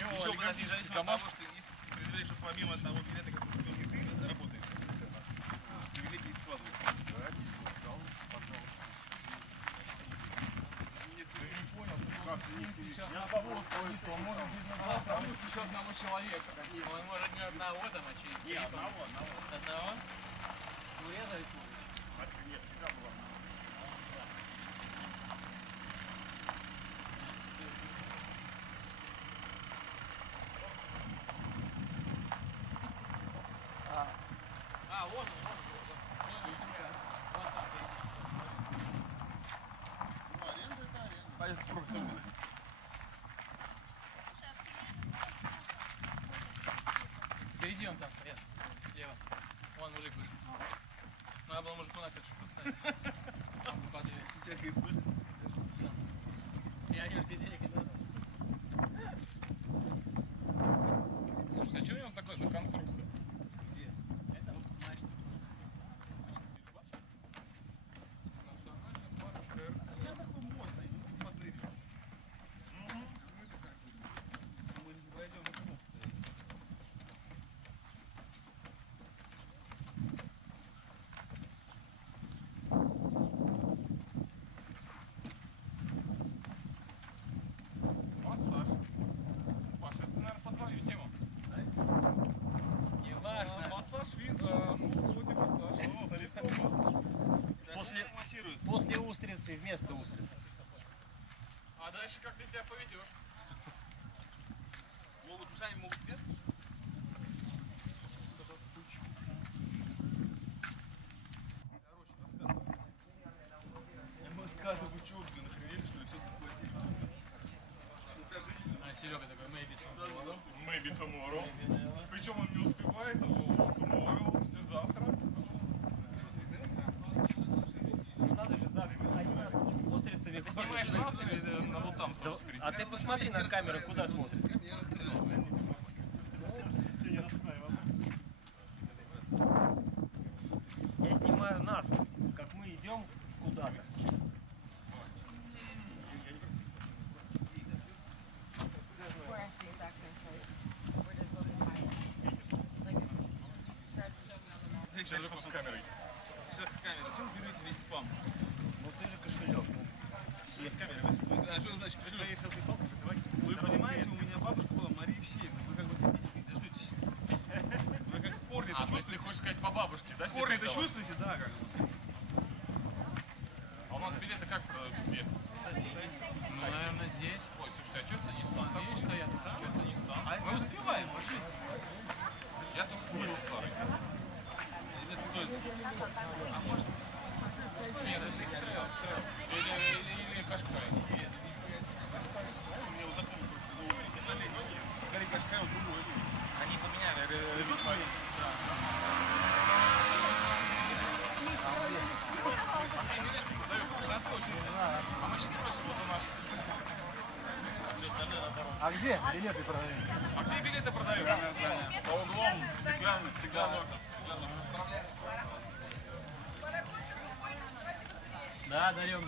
Еще бы независимо от того, что если ты определяешь, что помимо того билета, который купил не ты, работает, привилегии складываются. Да, пожалуйста. Ты не понял, Как сейчас я на пост садится, он может быть на завтра, а может сейчас одного человека. Он может не одного там, а через Не, одного. одного? Урезали курочку? А что, нет, всегда было одного. Вон. Вон там. Ну, аренда это аренда. Пойдем спробуем. Впереди он там стоят. Слева. Вон мужик вышел. Ну, я был мужику на крышу поставить. Там бы подвес. Сейчас их будет. Я говорю, тебе денег не надо. Слушай, а что у него такое за конструкция? Где? Это вот мачта. Национальный парк. Зачем такой модный? Ну, модель. Мы здесь пройдем на кому стоять. Массаж. Паша, это, наверное, по твою тему. Не важно. Массаж, вроде массаж. Солидком массаж. После устрицы, вместо устрицы. А дальше как ты себя поведешь? Могут ушами, могут без. Короче, рассказывай. Мы скажем, вы что, блин, охренели, что ли, все заплатили? А Серега такой, maybe tomorrow. Maybe tomorrow. Причем он не успевает, tomorrow, все завтра. Надо же завтра. Они нас устрицами. Ты снимаешь нас или на вот там тоже впереди? А ты посмотри на камеру, куда смотришь. Я снимаю нас, как мы идем куда-то. We're actually exactly in place. We're just a little higher. Like, try to show me on the map. Сейчас с камерой. Человек с камерой. Зачем вы берете весь спам? Ну ты же кошелек. С камерой. А что значит кошелек? Вы понимаете, у меня бабушка была Мария Евсеевна. Вы как бы дождетесь. Вы как корни А, то есть ты чувствуете? хочешь сказать по бабушке, да? Корни-то чувствуете? Да, как бы. А у нас билеты как продаются? Где? Ну, наверное, здесь. Ой, слушайте, а что это Nissan? Видишь, что я? Что это Nissan? Мы успеваем, пошли. Я тут смысл старый. Это кто это? А может? Нет, это X-Trail. Или Кашкай. Мне вот такой просто новый Кашалей. Гарри Кашкай, вот другой. Они поменяли режим. А мы сейчас просим, вот у нас. А где билеты продают? А где билеты продают? По углом стеклянных. Да, даем.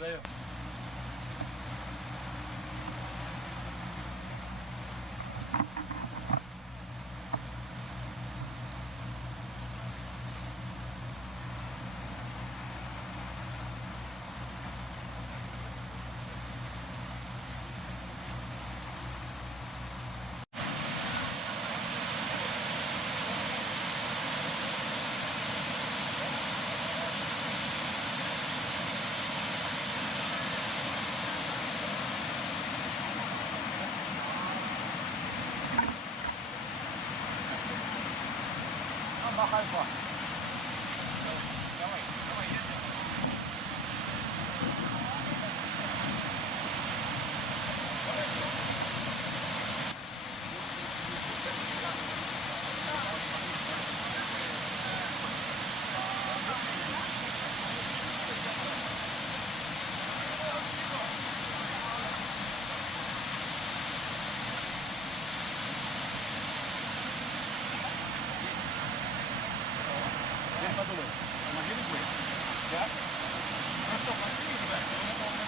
Махальфа. Давай, едем. Я подумаю, могли бы быть? Да? Ну что, пошли, ребят, я на полном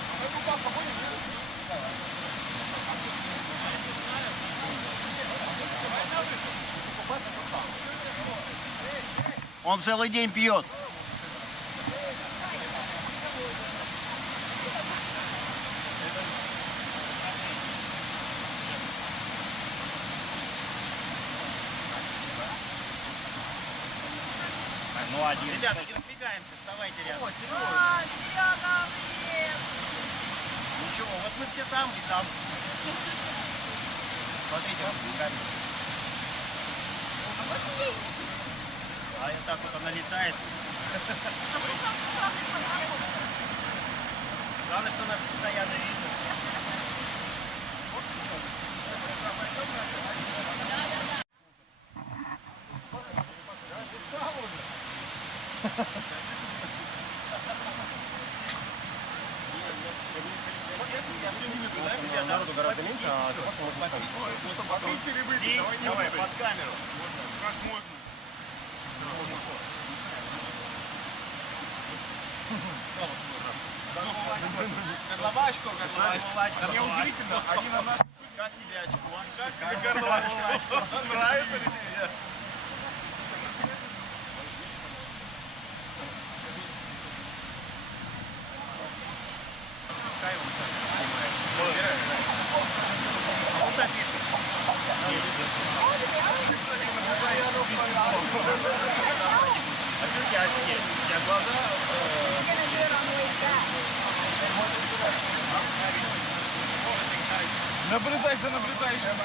А мы купаться будем, нет? Он целый день пьет. Ну, один. Ребята, не разбегаемся, вставайте рядом. О, А, Серега, привет! Ничего, вот мы все там и там. Смотрите, вот камера. А можно ей? А и так вот она летает. А что там странный фотограф? Главное, что нас постоянно видно. Народу гораздо меньше, а чтобы попить или выпить, давай под камеру. Как можно. Горловачку, горловачку. Мне удивительно, они на наш как тебя очко. Как тебе горловачка? Нравится ли тебе? А что у тебя очки? У тебя глаза... Наблюдай за наблюдающим.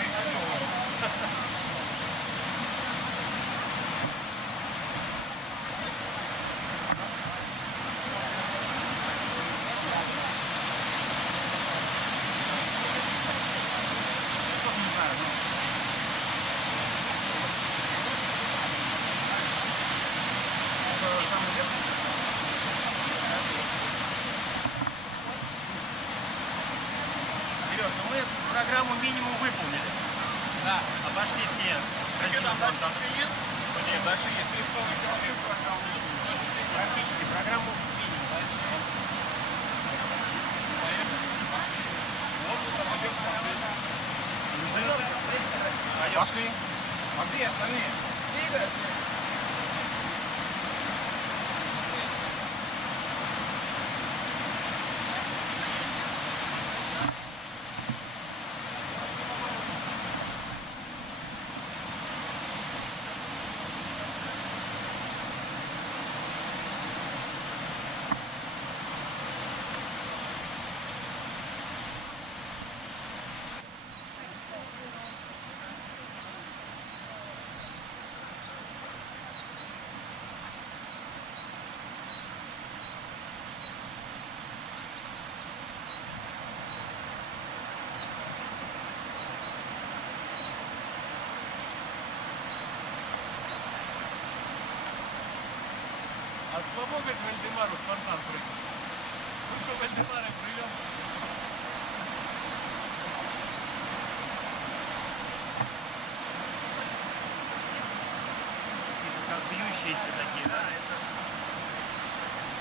Сереж, ну мы программу минимум выполнили. Да. Обошли все. Дальше есть крестовый человек, программу. Практически программу минимум. Пошли. А где остальные? А слабо, говорит, Вальдемару в фонтан прыгнул. Ну-ка, Вальдемара, прыгнем. Как бьющиеся такие, да?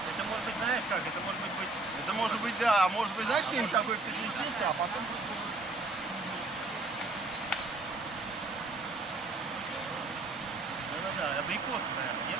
Это может быть, знаешь как? Это может быть... Это может быть, да, может быть, знаешь, что-нибудь такое переключиться, а потом... Да-да-да, абрикос, наверное, нет?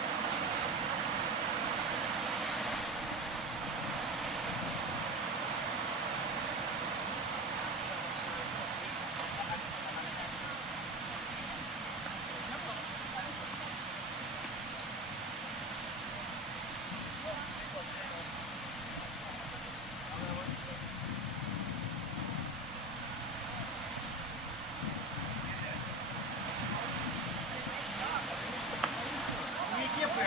Не кепы, а